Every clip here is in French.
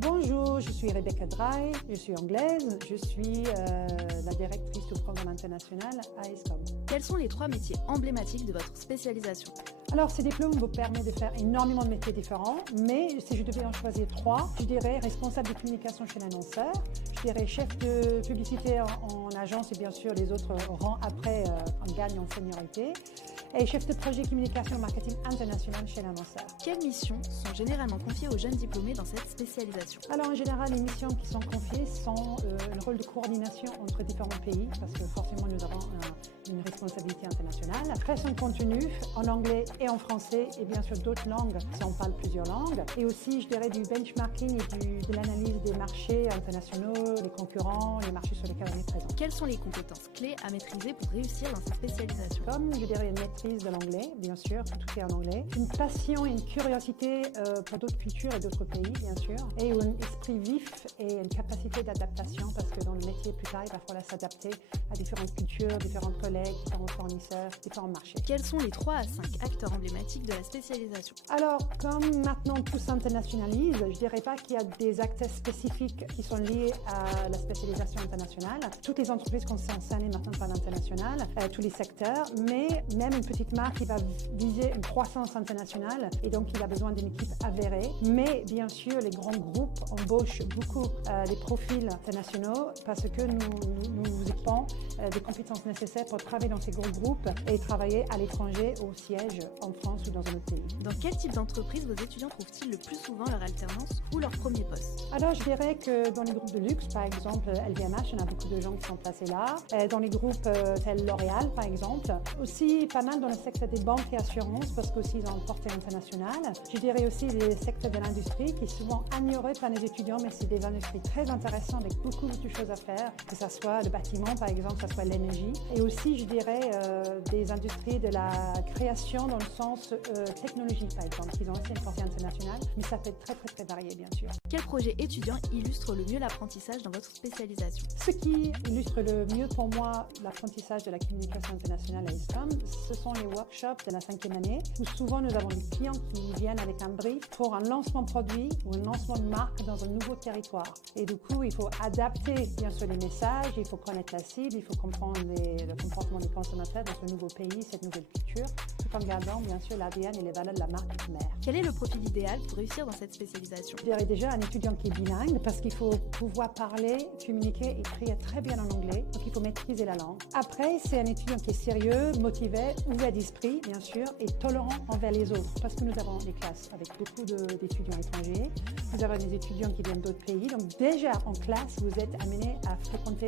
Bonjour, je suis Rebecca Dry, je suis anglaise, je suis la directrice du programme international à ESCOM. Quels sont les 3 métiers emblématiques de votre spécialisation? Alors, ce diplôme vous permet de faire énormément de métiers différents, mais si je devais en choisir 3, je dirais responsable de communication chez l'annonceur, je dirais chef de publicité en agence et bien sûr les autres rangs après en gagne en seniorité, et chef de projet communication et marketing international chez l'annonceur. Quelles missions sont généralement confiées aux jeunes diplômés dans cette spécialisation? Alors en général, les missions qui sont confiées sont un rôle de coordination entre différents pays, parce que forcément nous avons une responsabilité internationale. Création de contenu en anglais et en français, et bien sûr d'autres langues si on parle plusieurs langues. Et aussi, je dirais, du benchmarking et de l'analyse des marchés internationaux, des concurrents, les marchés sur lesquels on est présent. Quelles sont les compétences clés à maîtriser pour réussir dans cette spécialisation? Comme je dirais, une maîtrise de l'anglais, bien sûr, tout est en anglais. Une passion et une curiosité pour d'autres cultures et d'autres pays, bien sûr. Et un esprit vif et une capacité d'adaptation, parce que dans le métier plus tard, il va falloir s'adapter à différentes cultures, différents collègues, différents fournisseurs, différents marchés. Quels sont les 3 à 5 acteurs emblématiques de la spécialisation? Alors, comme maintenant tout s'internationalise, je dirais pas qu'il y a des acteurs spécifiques qui sont liés à la spécialisation internationale. Toutes les entreprises sont concernées maintenant par l'international, tous les secteurs, mais même une petite marque qui va viser une croissance internationale et donc il a besoin d'une équipe avérée. Mais bien sûr, les grands groupes embauchent beaucoup des profils internationaux parce que nous équipons des compétences nécessaires pour travailler dans ces gros groupes et travailler à l'étranger, au siège, en France ou dans un autre pays. Dans quel type d'entreprise vos étudiants trouvent-ils le plus souvent leur alternance ou leur premier poste? Alors, je dirais que dans les groupes de luxe, par exemple, LVMH, on a beaucoup de gens qui sont placés là. Dans les groupes tels L'Oréal, par exemple. Aussi, pas mal dans le secteur des banques et assurances, parce qu'aussi, ils ont une portée internationale. Je dirais aussi les secteurs de l'industrie, qui est souvent ignoré par les étudiants, mais c'est des industries très intéressantes avec beaucoup de choses à faire, que ce soit le bâtiment, par exemple, que ce soit l'énergie. Et aussi, je dirais, des industries de la création dans le sens technologique, par exemple, qui ont aussi une portée internationale, mais ça peut être très, très, très varié, bien sûr. Quel projet étudiant illustre le mieux l'apprentissage dans votre spécialisation? Ce qui illustre le mieux pour moi l'apprentissage de la communication internationale à ESCOM, ce sont les workshops de la 5e année, où souvent nous avons des clients qui viennent avec un brief pour un lancement produit ou un lancement de marque dans un nouveau territoire. Et du coup, il faut adapter bien sûr les messages, il faut connaître la cible, il faut comprendre le comportement des consommateurs dans ce nouveau pays, cette nouvelle culture, tout en gardant bien sûr l'ADN et les valeurs de la marque mère. Quel est le profil idéal pour réussir dans cette spécialisation? Je dirais déjà un étudiant qui est bilingue parce qu'il faut pouvoir parler, communiquer et écrire très bien en anglais, donc il faut maîtriser la langue. Après, c'est un étudiant qui est sérieux, motivé, ouvert d'esprit bien sûr et tolérant envers les autres parce que nous avons des classes avec beaucoup d'étudiants étrangers, nous avons des étudiants qui viennent d'autres pays, donc déjà en classe vous êtes amené à fréquenter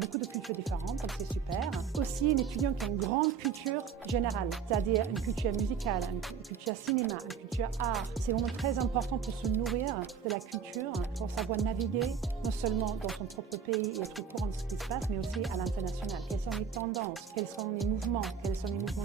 beaucoup de cultures différentes, donc c'est super. Aussi, un étudiant qui a une grande culture générale, c'est-à-dire une culture musicale, une culture cinéma, une culture art. C'est vraiment très important pour se nourrir de la culture, pour savoir naviguer non seulement dans son propre pays et être au courant de ce qui se passe, mais aussi à l'international. Quelles sont les tendances, quels sont les mouvements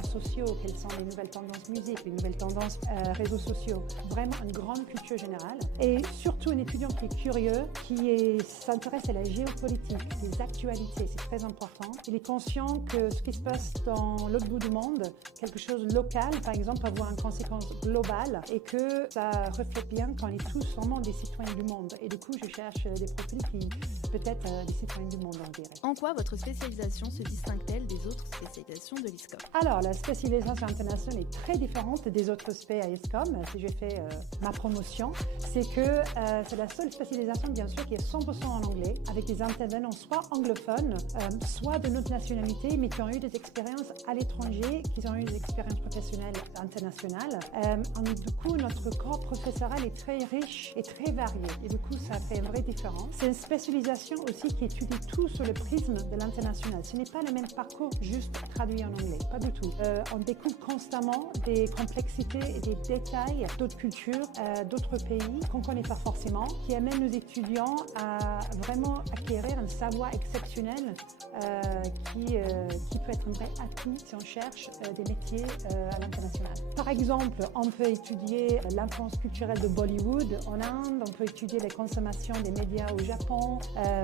sociaux, quelles sont les nouvelles tendances musique, les nouvelles tendances réseaux sociaux. Vraiment une grande culture générale. Et surtout un étudiant qui est curieux, qui s'intéresse à la géopolitique, les actualités. C'est très important. Il est conscient que ce qui se passe dans l'autre bout du monde, quelque chose de local, par exemple, peut avoir une conséquence globale et que ça reflète bien qu'on est tous vraiment des citoyens du monde. Et du coup, je cherche des profils qui, peut-être, des citoyens du monde, on dirait. En quoi votre spécialisation se distingue-t-elle des autres spécialisations de l'ESCOM? Alors, la spécialisation internationale est très différente des autres spé à ESCOM. Si j'ai fait ma promotion, c'est que c'est la seule spécialisation, bien sûr, qui est 100% en anglais, avec des intervenants soit anglophones, soit de notre nationalité, mais qui ont eu des expériences à l'étranger, qui ont eu des expériences professionnelles internationales. Du coup, notre corps professoral est très riche et très varié. Et du coup, ça fait une vraie différence. C'est une spécialisation aussi qui étudie tout sur le prisme de l'international. Ce n'est pas le même parcours juste traduit en anglais, pas du tout. On découvre constamment des complexités et des détails d'autres cultures, d'autres pays qu'on ne connaît pas forcément, qui amènent nos étudiants à vraiment acquérir un savoir exceptionnel exceptionnel qui peut être un vrai atout si on cherche des métiers à l'international. Par exemple, on peut étudier l'influence culturelle de Bollywood en Inde, on peut étudier les consommations des médias au Japon,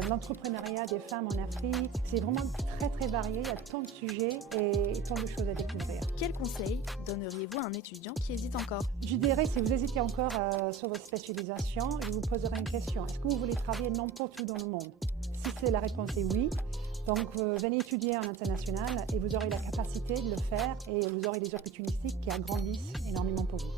l'entrepreneuriat des femmes en Afrique. C'est vraiment très très varié, il y a tant de sujets et tant de choses à découvrir. Quels conseils donneriez-vous à un étudiant qui hésite encore? Je dirais, si vous hésitez encore sur votre spécialisation, je vous poserai une question. Est-ce que vous voulez travailler n'importe où dans le monde? Si la réponse est oui, donc venez étudier en international et vous aurez la capacité de le faire et vous aurez des opportunités qui agrandissent énormément pour vous.